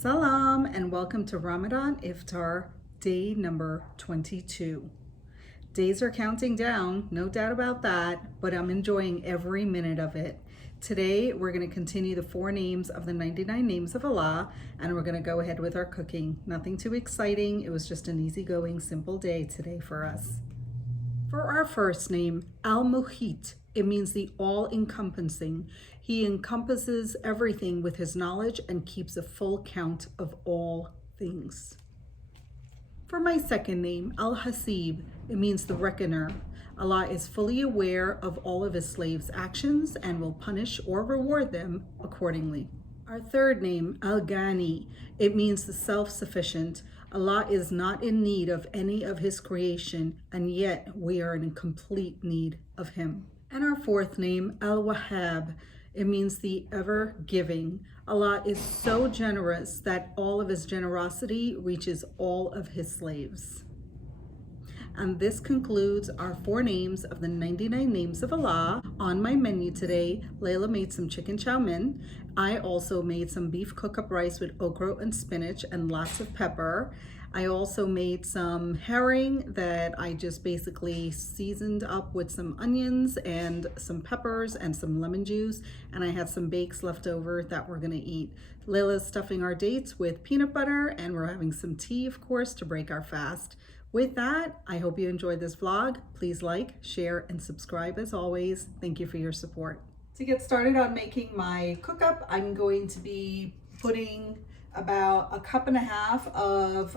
Salam and welcome to Ramadan Iftar, day number 22. Days are counting down, no doubt about that, but I'm enjoying every minute of it. Today, we're going to continue the 4 names of the 99 names of Allah, and we're going to go ahead with our cooking. Nothing too exciting. It was just an easygoing, simple day today for us. For our first name, Al-Muhit, it means the all-encompassing. He encompasses everything with his knowledge and keeps a full count of all things. For my second name, Al-Hasib, it means the reckoner. Allah is fully aware of all of his slaves' actions and will punish or reward them accordingly. Our third name, Al-Ghani, it means the self-sufficient. Allah is not in need of any of his creation, and yet we are in complete need of him. And our fourth name, Al-Wahhab, it means the ever-giving. Allah is so generous that all of his generosity reaches all of his slaves. And this concludes our 4 names of the 99 names of Allah. On my menu today, Layla made some chicken chow mein. I also made some beef cook-up rice with okra and spinach and lots of pepper. I also made some herring that I just basically seasoned up with some onions and some peppers and some lemon juice. And I had some bakes left over that we're gonna eat. Layla's stuffing our dates with peanut butter, and we're having some tea, of course, to break our fast. With that, I hope you enjoyed this vlog. Please like, share, and subscribe as always. Thank you for your support. To get started on making my cook-up, I'm going to be putting about 1.5 cups of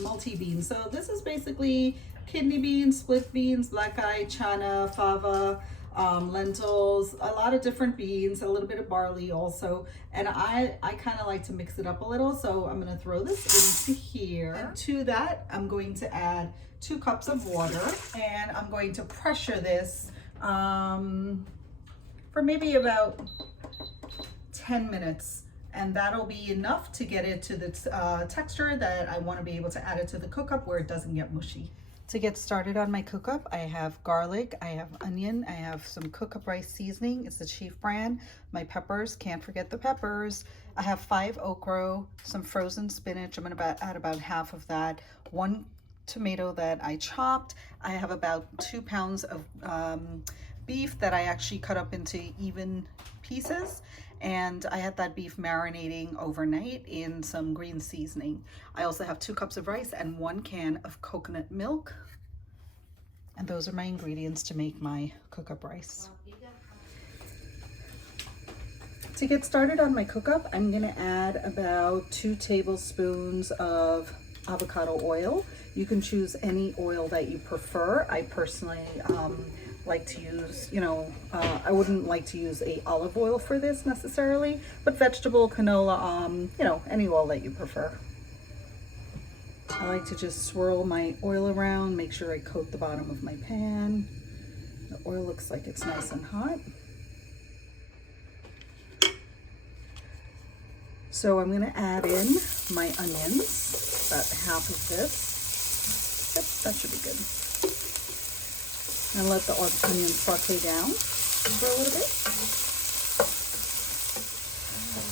multi-beans. So this is basically kidney beans, split beans, black eye, chana, fava, lentils, a lot of different beans, a little bit of barley also. And I kind of like to mix it up a little. So I'm going to throw this into here. And to that, I'm going to add 2 cups of water, and I'm going to pressure this for maybe about 10 minutes. And that'll be enough to get it to the texture that I want to be able to add it to the cook-up where it doesn't get mushy. To get started on my cook-up, I have garlic, I have onion, I have some cook-up rice seasoning. It's the Chief brand. My peppers, can't forget the peppers. I have 5 okra, some frozen spinach. I'm going to add about half of that. 1 tomato that I chopped. I have about 2 pounds of beef that I actually cut up into even pieces. And I had that beef marinating overnight in some green seasoning. I also have 2 cups of rice and 1 can of coconut milk. And those are my ingredients to make my cook-up rice. To get started on my cook-up, I'm gonna add about 2 tablespoons of avocado oil. You can choose any oil that you prefer. I personally like to use, I wouldn't like to use a olive oil for this necessarily, but vegetable, canola, any oil that you prefer. I like to just swirl my oil around, make sure I coat the bottom of my pan. The oil looks like it's nice and hot. So I'm going to add in my onions, about half of this. Yep, that should be good. And let the onions saute down for a little bit.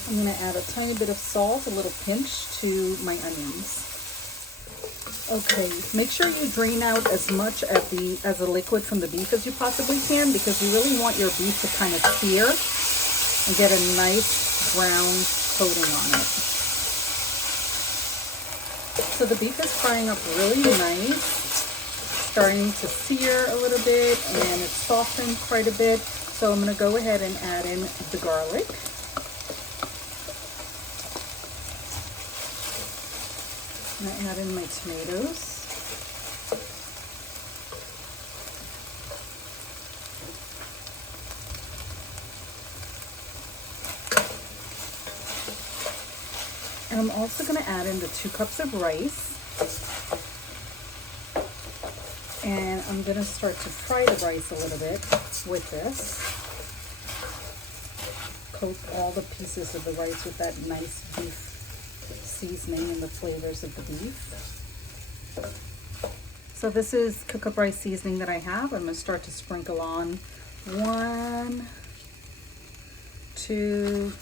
I'm going to add a tiny bit of salt, a little pinch to my onions. Okay, make sure you drain out as much of the liquid from the beef as you possibly can, because you really want your beef to kind of sear and get a nice brown coating on it. So the beef is frying up really nice. Starting to sear a little bit, and it's softened quite a bit. So I'm going to go ahead and add in the garlic. I'm going to add in my tomatoes. And I'm also going to add in the 2 cups of rice. And I'm going to start to fry the rice a little bit with this. Coat all the pieces of the rice with that nice beef seasoning and the flavors of the beef. So this is cook-up rice seasoning that I have. I'm going to start to sprinkle on 1, 2,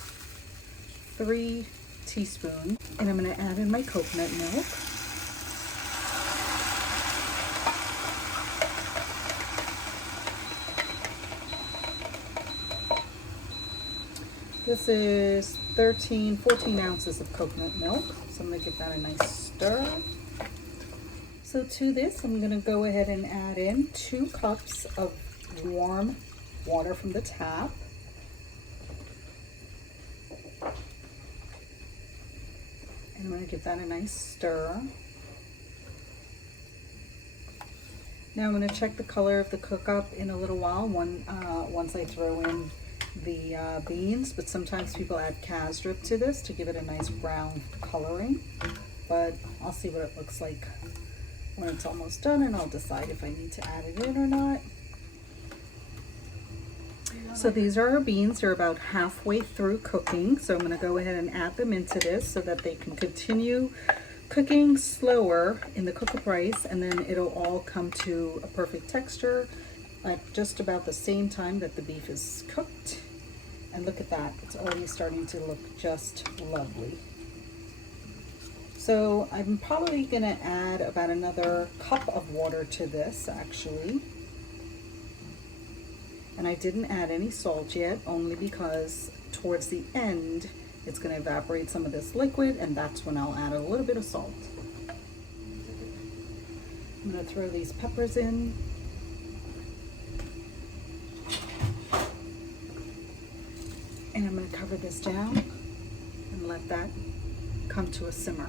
3, teaspoon. And I'm going to add in my coconut milk. This is 14 ounces of coconut milk. So I'm going to give that a nice stir. So to this, I'm going to go ahead and add in 2 cups of warm water from the tap. And I'm going to give that a nice stir. Now I'm going to check the color of the cook up in a little while once I throw in the beans, but sometimes people add drip to this to give it a nice brown coloring, but I'll see what it looks like when it's almost done, and I'll decide if I need to add it in or not. So these are our beans. They're about halfway through cooking, so I'm going to go ahead and add them into this so that they can continue cooking slower in the cook-up rice, and then it'll all come to a perfect texture like just about the same time that the beef is cooked. And look at that, it's already starting to look just lovely. So I'm probably gonna add about another cup of water to this actually. And I didn't add any salt yet, only because towards the end it's gonna evaporate some of this liquid, and that's when I'll add a little bit of salt. I'm gonna throw these peppers in. And I'm going to cover this down and let that come to a simmer.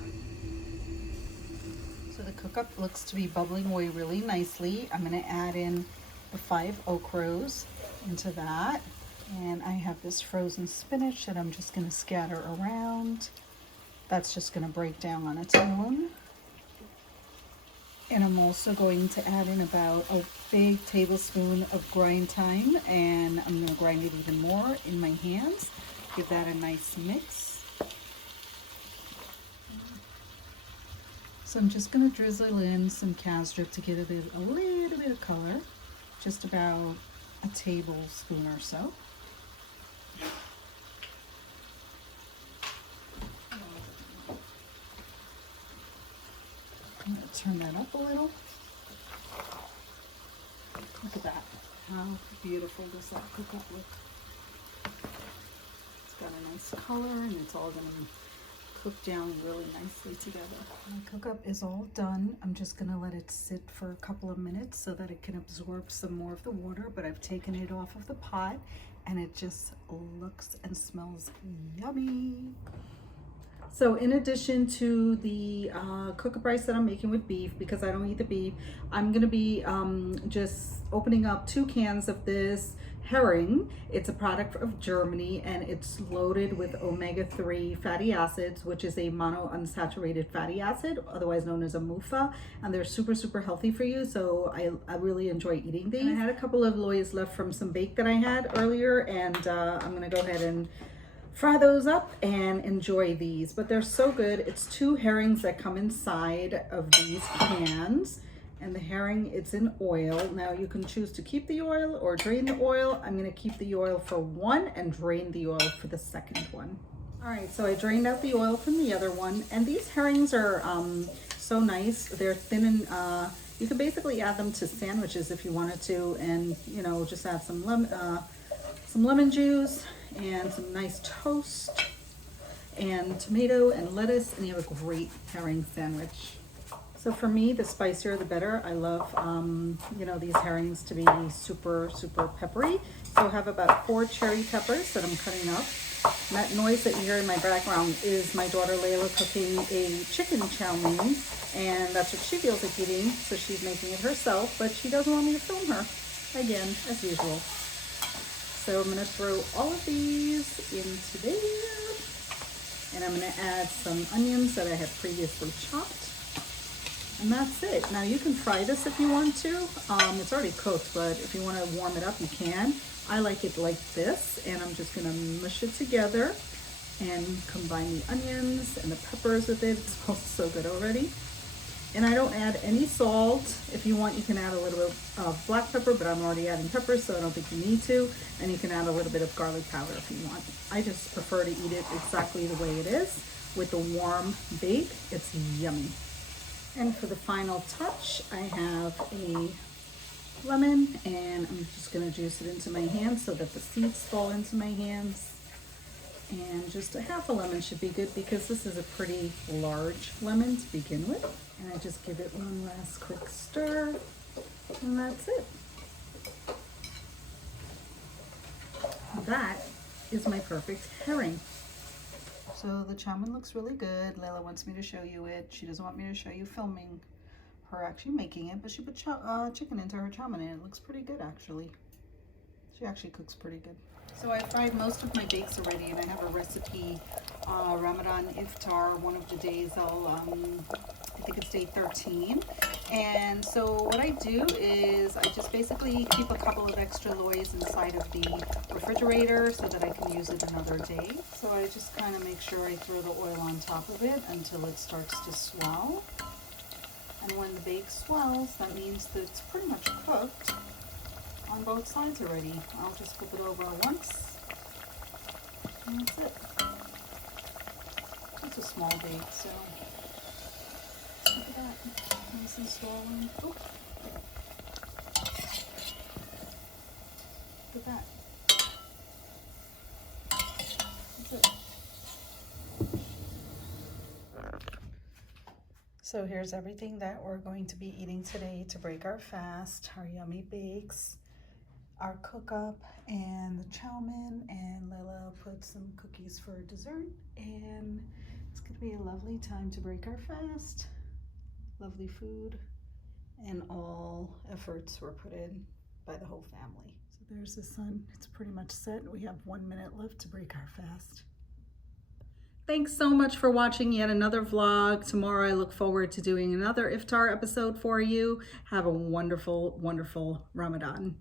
So the cook-up looks to be bubbling away really nicely. I'm going to add in the 5 okras into that. And I have this frozen spinach that I'm just going to scatter around. That's just going to break down on its own. And I'm also going to add in about a big tablespoon of grind thyme, and I'm going to grind it even more in my hands. Give that a nice mix. So I'm just going to drizzle in some drip to get a little bit of color, just about a tablespoon or so. I'm going to turn that up a little. Look at that. How beautiful does that cook up look? It's got a nice color, and it's all going to cook down really nicely together. My cook up is all done. I'm just going to let it sit for a couple of minutes so that it can absorb some more of the water, but I've taken it off of the pot, and it just looks and smells yummy. So in addition to the cook-up rice that I'm making with beef, because I don't eat the beef, I'm going to be just opening up 2 cans of this herring. It's a product of Germany, and it's loaded with omega-3 fatty acids, which is a monounsaturated fatty acid, otherwise known as a MUFA, and they're super healthy for you, so I really enjoy eating these. And I had a couple of loaves left from some bake that I had earlier, and I'm going to go ahead and fry those up and enjoy these, but they're so good. It's 2 herrings that come inside of these cans, and the herring, it's in oil. Now you can choose to keep the oil or drain the oil. I'm going to keep the oil for one and drain the oil for the second one. All right, so I drained out the oil from the other one, and these herrings are so nice. They're thin, and you can basically add them to sandwiches if you wanted to, and you know, just add some lemon juice and some nice toast and tomato and lettuce, and you have a great herring sandwich. So for me, the spicier the better. I love you know, these herrings to be super peppery. So I have about 4 cherry peppers that I'm cutting up. And that noise that you hear in my background is my daughter Layla cooking a chicken chow mein, and that's what she feels like eating, so she's making it herself, but she doesn't want me to film her, again, as usual. So I'm going to throw all of these into there, and I'm going to add some onions that I had previously chopped, and that's it. Now you can fry this if you want to. It's already cooked, but if you want to warm it up, you can. I like it like this, and I'm just going to mush it together and combine the onions and the peppers with it. It smells so good already. And I don't add any salt. If you want, you can add a little bit of black pepper, but I'm already adding peppers, so I don't think you need to. And you can add a little bit of garlic powder if you want. I just prefer to eat it exactly the way it is, with the warm bake. It's yummy. And for the final touch, I have a lemon, and I'm just gonna juice it into my hands so that the seeds fall into my hands. And just a half a lemon should be good because this is a pretty large lemon to begin with. And I just give it one last quick stir, and that's it. That is my perfect herring. So the chow mein looks really good. Layla wants me to show you it. She doesn't want me to show you filming her actually making it, but she put chicken into her chow mein and it looks pretty good actually. She actually cooks pretty good. So I fried most of my bakes already, and I have a recipe, Ramadan Iftar, one of the days I think it's day 13. And so what I do is I just basically keep a couple of extra loaves inside of the refrigerator so that I can use it another day. So I just kind of make sure I throw the oil on top of it until it starts to swell. And when the bake swells, that means that it's pretty much cooked on both sides already. I'll just flip it over once, and that's it. It's a small bake, so look at that, nice and swollen. Ooh. Look at that. That's it. So here's everything that we're going to be eating today to break our fast. Our yummy bakes, our cook up, and the chow mein, and Layla put some cookies for dessert, and it's gonna be a lovely time to break our fast. Lovely food, and all efforts were put in by the whole family. So there's the sun. It's pretty much set. We have 1 minute left to break our fast. Thanks so much for watching yet another vlog. Tomorrow I look forward to doing another iftar episode for you. Have a wonderful, wonderful Ramadan.